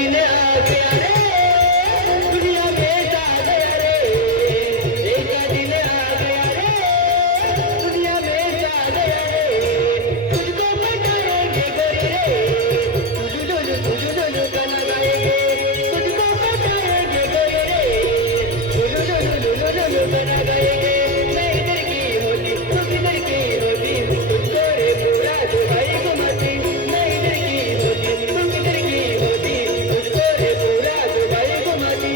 दिन आ गया रे, दुनिया में छा गया रे, ऐसा दिन आ गया रे, दुनिया में छा गया रे, तुझको पटाएंगे गोरी रे, तुझू गाना गाएंगे, तुझको पटाएंगे गोरी रे, तुझू गाना गाएंगे। मैं इधर की होती तू किधर की होती, तुझको रे पूरा दुबई घुमाती। मैं इधर की होती तू किधर की होती, तुझको रे पूरा दुबई घुमाती।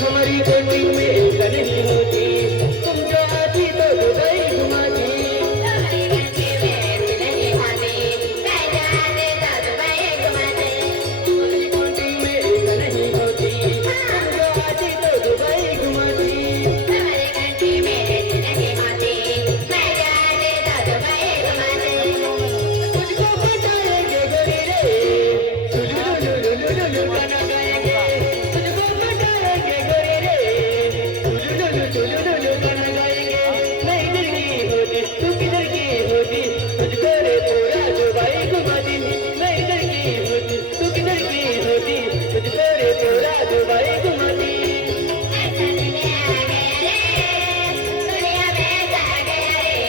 हमारी कोठी में एक नहीं होती, तुम जो आती तो दुबई घुमाती। हमारी गंजी में नहीं होती, मैं जाते तो दुबई घुमाते। हमारी कोठी में एक नहीं होती, तुम जो आती तो दुबई घुमाती। हमारी गंजी में नहीं होती, मैं जाते तो दुबई घुमाते। तुझको पटाएंगे गोरी रे, तुझू गाना गाएंगे, तुझको पटाएंगे गोरी रे, तुझू गाना गाएंगे। मैं इधर की होती तू किधर की होती, तुझको रे पूरा दुबई घुमाती। मैं इधर की होती तू किधर की होती, तुझको रे पूरा दुबई घुमाती। ऐसा दिन आ गया रे, दुनिया में छा गया रे।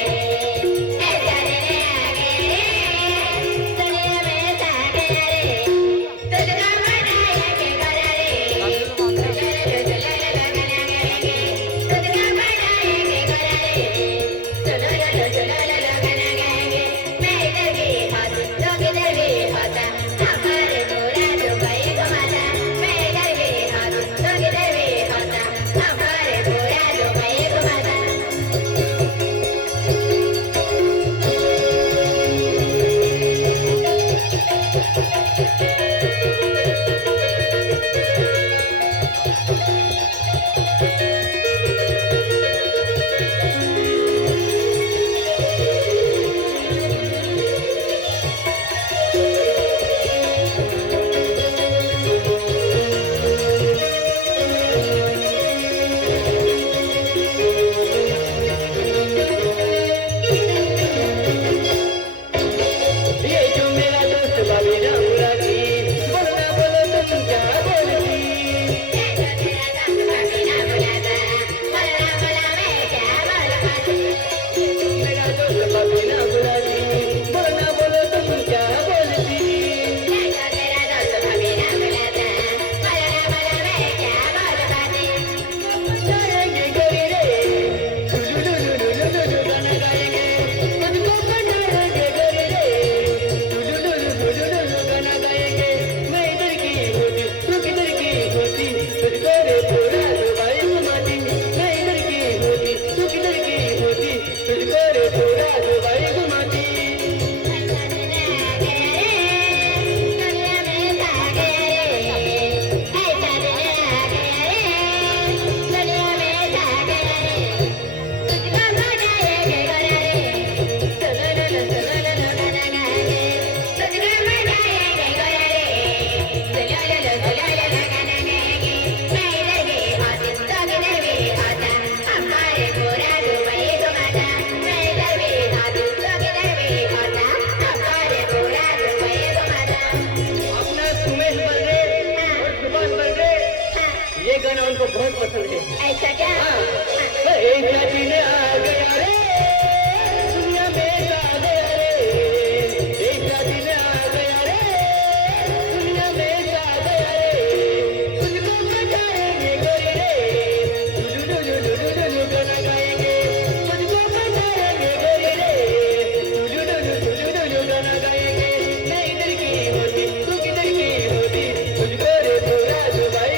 ऐसा दिन आ गया रे, दुनिया में छा गया रे। तुझको पटाएंगे गोरा रे, तुझको गाना गाएंगे, तुझको पटाएंगे गोरा रे, तुझको गाना गाएंगे। मैं इधर की होती तो किधर की होता, हमारे पूरा दुबई घुमाता। मैं इधर की होती तो किधर की होता, हमारे पूरा दुबई घुमाता। ये जो मेरा दोस्त बाबी रामुरा की, बोलना बोलो तुम क्या बोलती। ये जो तेरा दोस्त कभी ना बुलाता, बोलना बोला मैं क्या बोल पाती। मेरा दोस्त बाबी रामुरा की, बोलना बोलो तुम क्या बोलती। ये जो तेरा दोस्त कभी ना बुलाता, बोलना बोला मैं क्या बोल पाती। पटाएंगे गोरी रे, तुझू गाना गाएंगे, तुझको पटाएंगे गोरी रे, तुझू गाना गाएंगे। मैं इधर की होती तू किधर की होती, तुझको रे पूरा दुबई घुमाती। मैं इधर की होती तू किधर की होती, तुझको रे पूरा दुबई घुमाती। ऐसा दिन आ गया रे, दुनिया में छा गया रे। ऐसा दिन आ गया रे, दुनिया में छा गया रे। तुझको पटाएंगे गोरा रे, तुझको गाना गाएंगे, तुझको पटाएंगे गोरा रे, तुझको गाना गाएंगे। मैं इधर की होती तो किधर की होता, हमारे पूरा दुबई घुमाता। मैं इधर की होती तो किधर की होता, हमारे पूरा दुबई घुमाता। अपना सुमेश बंदे और सुभाष बंदे, ये गाना उनको बहुत पसंद है। ऐसा क्या? ऐसा दिन आ गया रे, दुनिया में छा गया रे, ऐसा दिन आ गया रे, दुनिया में छा गया रे, तुझको पटाएंगे गोरी रे, तुझू गाना गाएंगे, तुझको पटाएंगे गोरी रे, तुझू गाना गाएंगे। मैं इधर की होती तू किधर की होती, तुझको रे पूरा दुबई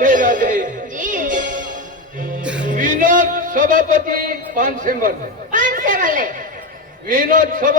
राधे राधे जी विनोद सभापती 5 से पान से वाले विनोद सभा